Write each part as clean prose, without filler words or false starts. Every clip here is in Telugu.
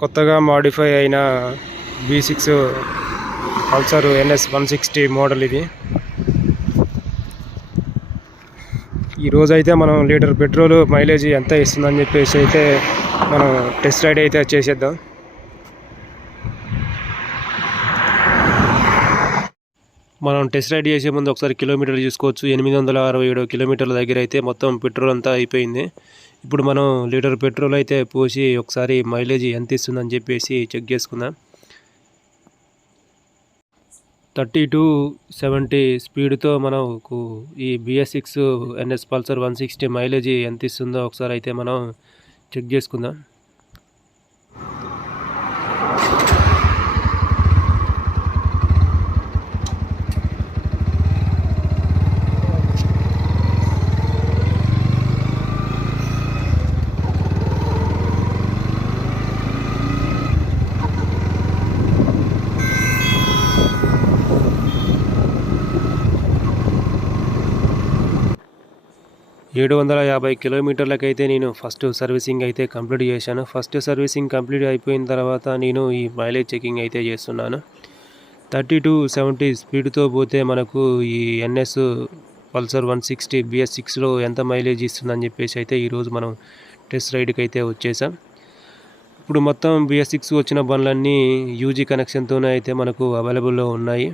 కొత్తగా మాడిఫై అయిన V6 పల్సర్ NS 160 మోడల్ ఇది. ఈరోజు అయితే మనం లీటర్ పెట్రోల్ మైలేజ్ ఎంత ఇస్తుందని చెప్పేసి అయితే మనం టెస్ట్ రైడ్ అయితే చేసేద్దాం. మనం టెస్ట్ రైడ్ చేసే ముందు ఒకసారి కిలోమీటర్లు చూసుకోవచ్చు. 867 కిలోమీటర్ల దగ్గర అయితే మొత్తం పెట్రోల్ అంతా అయిపోయింది. ఇప్పుడు మనం లీటర్ పెట్రోల్ అయితే పోసి ఒకసారి మైలేజ్ ఎంత ఇస్తుందని చెప్పేసి చెక్ చేసుకుందాం. 30 to 70 స్పీడ్తో మనకు ఈ BS6 NS పల్సర్ 160 మైలేజ్ ఎంత ఇస్తుందో ఒకసారి అయితే మనం చెక్ చేసుకుందాం. ఏడు 750 కిలోమీటర్లకైతే నేను ఫస్ట్ సర్వీసింగ్ అయితే కంప్లీట్ చేశాను. ఫస్ట్ సర్వీసింగ్ కంప్లీట్ అయిపోయిన తర్వాత నేను ఈ మైలేజ్ చెకింగ్ అయితే చేస్తున్నాను. 30 to 70 స్పీడ్తో పోతే మనకు ఈ NS పల్సర్ 160 BS6లో ఎంత మైలేజ్ ఇస్తుందని చెప్పేసి అయితే ఈరోజు మనం టెస్ట్ రైడ్కి అయితే వచ్చేసాం. ఇప్పుడు మొత్తం BS6 వచ్చిన బండ్లన్నీ UG కనెక్షన్తోనే అయితే మనకు అవైలబుల్లో ఉన్నాయి.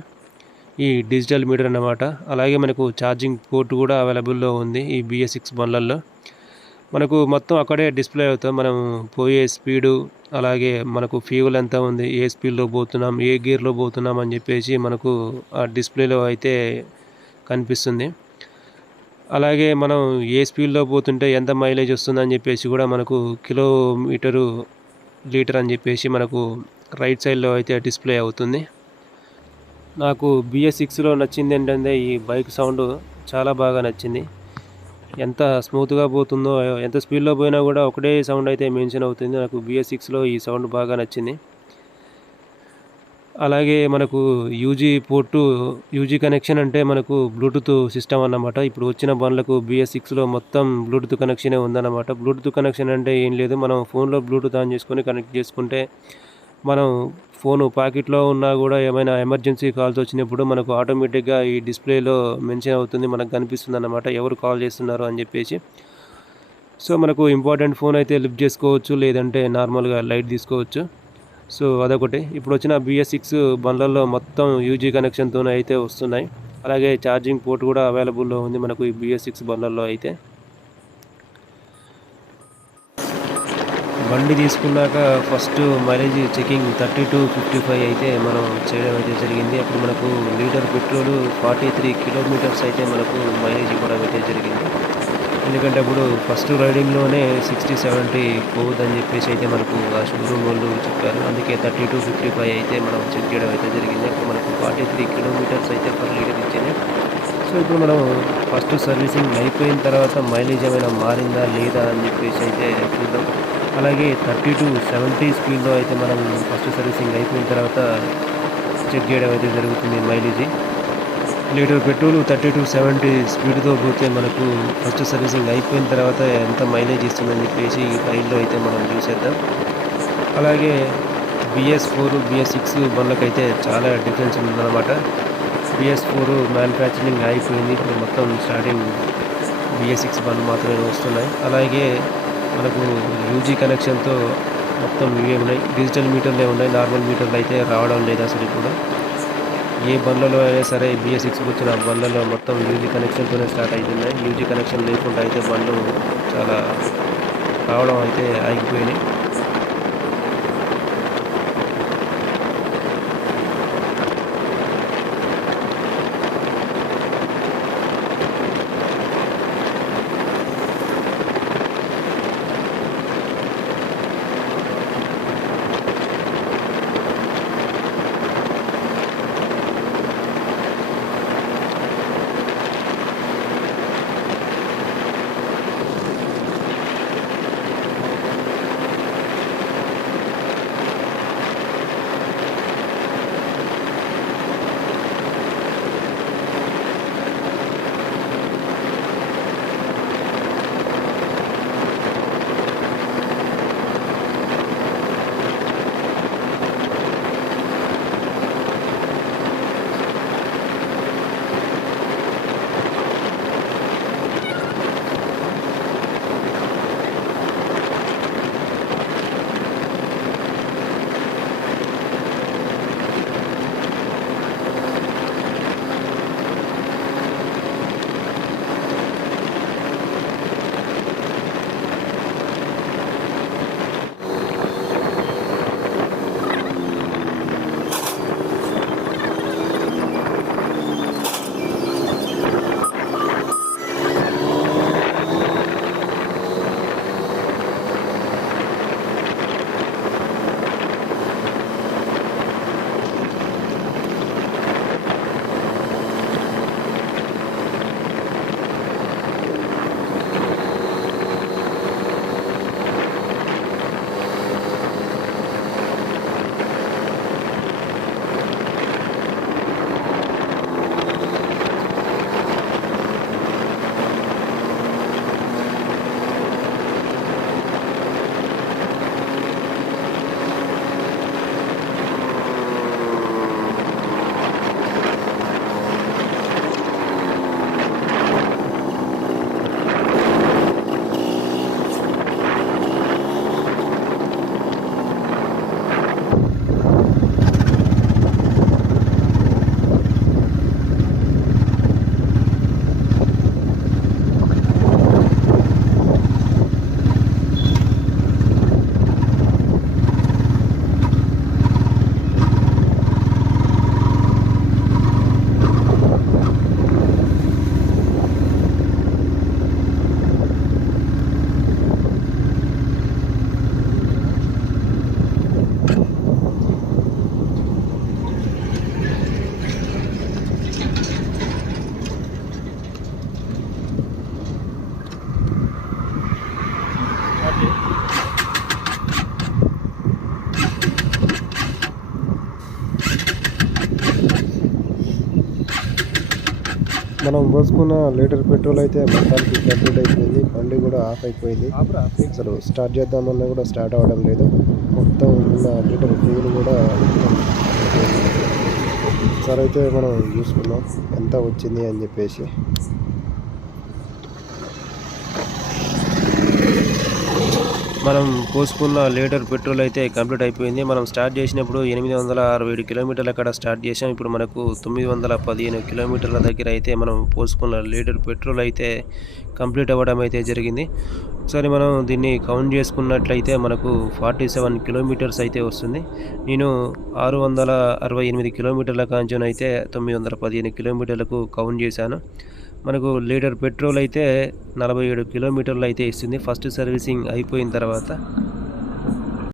ఈ డిజిటల్ మీటర్ అన్నమాట. అలాగే మనకు ఛార్జింగ్ పోర్ట్ కూడా అవైలబుల్లో ఉంది ఈ BS6 బండ్లల్లో. మనకు మొత్తం అక్కడే డిస్ప్లే అవుతాం. మనం పోయే స్పీడు, అలాగే మనకు ఫ్యూల్ ఎంత ఉంది, ఏ స్పీడ్లో పోతున్నాం, ఏ గేర్లో పోతున్నాం అని చెప్పేసి మనకు ఆ డిస్ప్లేలో అయితే కనిపిస్తుంది. అలాగే మనం ఏ స్పీడ్లో పోతుంటే ఎంత మైలేజ్ వస్తుందని చెప్పేసి కూడా మనకు కిలోమీటరు, లీటర్ అని చెప్పేసి మనకు రైట్ సైడ్లో అయితే డిస్ప్లే అవుతుంది. నాకు BS6లో నచ్చింది ఏంటంటే ఈ బైక్ సౌండ్ చాలా బాగా నచ్చింది. ఎంత స్మూత్గా పోతుందో, ఎంత స్పీడ్లో పోయినా కూడా ఒకటే సౌండ్ అయితే మెన్షన్ అవుతుంది. నాకు BS6లో ఈ సౌండ్ బాగా నచ్చింది. అలాగే మనకు యూజీ కనెక్షన్ అంటే మనకు బ్లూటూత్ సిస్టమ్ అన్నమాట. ఇప్పుడు వచ్చిన బండ్లకు BS6లో మొత్తం బ్లూటూత్ కనెక్షనే ఉందన్నమాట. బ్లూటూత్ కనెక్షన్ అంటే ఏం లేదు, మనం ఫోన్లో బ్లూటూత్ ఆన్ చేసుకొని కనెక్ట్ చేసుకుంటే మనం ఫోను పాకెట్లో ఉన్నా కూడా ఏమైనా ఎమర్జెన్సీ కాల్స్ వచ్చినప్పుడు మనకు ఆటోమేటిక్గా ఈ డిస్ప్లేలో మెన్షన్ అవుతుంది, మనకు కనిపిస్తుంది అన్నమాట ఎవరు కాల్ చేస్తున్నారు అని చెప్పేసి. సో మనకు ఇంపార్టెంట్ ఫోన్ అయితే లిఫ్ట్ చేసుకోవచ్చు, లేదంటే నార్మల్గా లైట్ తీసుకోవచ్చు. సో అదొకటి. ఇప్పుడు వచ్చిన BS6 బండ్లలో మొత్తం UG కనెక్షన్తోనే అయితే వస్తున్నాయి. అలాగే ఛార్జింగ్ పోర్ట్ కూడా అవైలబుల్లో ఉంది మనకు ఈ BS6 బండ్లలో అయితే. బండి తీసుకున్నాక ఫస్ట్ మైలేజ్ చెకింగ్ 30 to 55 అయితే మనం చేయడం అయితే జరిగింది. అప్పుడు మనకు లీటర్ పెట్రోల్ 43 కిలోమీటర్స్ అయితే మనకు మైలేజ్ ఇవ్వడం అయితే జరిగింది. ఎందుకంటే అప్పుడు ఫస్ట్ రైడింగ్లోనే 60-70 పోవద్దని చెప్పేసి అయితే మనకు ఆ షోరూమ్ వాళ్ళు చెప్పారు. అందుకే 30 to 55 అయితే మనం చెక్ చేయడం అయితే జరిగింది. అప్పుడు మనకు 43 కిలోమీటర్స్ అయితే పర్ లీటర్ ఇచ్చింది. సో ఇప్పుడు మనం ఫస్ట్ సర్వీసింగ్ అయిపోయిన తర్వాత మైలేజ్ ఏమైనా మారిందా లేదా అని చెప్పేసి అయితే చూద్దాం. అలాగే 30 to 70 స్పీడ్లో అయితే మనం ఫస్ట్ సర్వీసింగ్ అయిపోయిన తర్వాత చెక్ చేయడం అయితే జరుగుతుంది మైలేజ్. లీటర్ పెట్రోల్ 30 to 70 స్పీడ్తో పోతే మనకు ఫస్ట్ సర్వీసింగ్ అయిపోయిన తర్వాత ఎంత మైలేజ్ ఇస్తుందని చెప్పేసి ఈ ఫైల్లో అయితే మనం చూసేద్దాం. అలాగే BS4, BS6 బండ్లకైతే చాలా డిఫరెన్స్ ఉందన్నమాట. BS4 మ్యానుఫ్యాక్చరింగ్ అయిపోయింది. ఇప్పుడు మొత్తం స్టార్టింగ్ BS6 బండ్లు మాత్రమే వస్తున్నాయి. అలాగే మనకు UG కనెక్షన్తో మొత్తం ఇవే ఉన్నాయి, డిజిటల్ మీటర్లే ఉన్నాయి, నార్మల్ మీటర్లు అయితే రావడం లేదు అసలు. ఇప్పుడు ఏ బండ్లలో అయినా సరే BS6 వచ్చిన బండ్లలో మొత్తం UG కనెక్షన్తోనే స్టార్ట్ అవుతున్నాయి. UG కనెక్షన్ లేకుండా అయితే బండ్లు చాలా రావడం అయితే ఆగిపోయినాయి. మనం పోసుకున్న లీటర్ పెట్రోల్ అయితే మొత్తానికి కంప్లీట్ అయిపోయింది. బండి కూడా ఆఫ్ అయిపోయింది. అసలు స్టార్ట్ చేద్దామన్నా కూడా స్టార్ట్ అవ్వడం లేదు. మొత్తం ఉన్న లీటర్ ఫ్యూల్ కూడా ఒకసారి అయితే మనం చూసుకున్నాం ఎంత వచ్చింది అని చెప్పేసి. మనం పోసుకున్న లీటర్ పెట్రోల్ అయితే కంప్లీట్ అయిపోయింది. మనం స్టార్ట్ చేసినప్పుడు 867 కిలోమీటర్ల అక్కడ స్టార్ట్ చేసాం. ఇప్పుడు మనకు 915 కిలోమీటర్ల దగ్గర అయితే మనం పోసుకున్న లీటర్ పెట్రోల్ అయితే కంప్లీట్ అవ్వడం అయితే జరిగింది. ఒకసారి మనం దీన్ని కౌంట్ చేసుకున్నట్లయితే మనకు 47 కిలోమీటర్స్ అయితే వస్తుంది. నేను 668 కిలోమీటర్ల కాంచనైతే 915 కిలోమీటర్లకు కౌంట్ చేశాను. మనకు లీటర్ పెట్రోల్ అయితే 47 కిలోమీటర్లు అయితే ఇస్తుంది ఫస్ట్ సర్వీసింగ్ అయిపోయిన తర్వాత.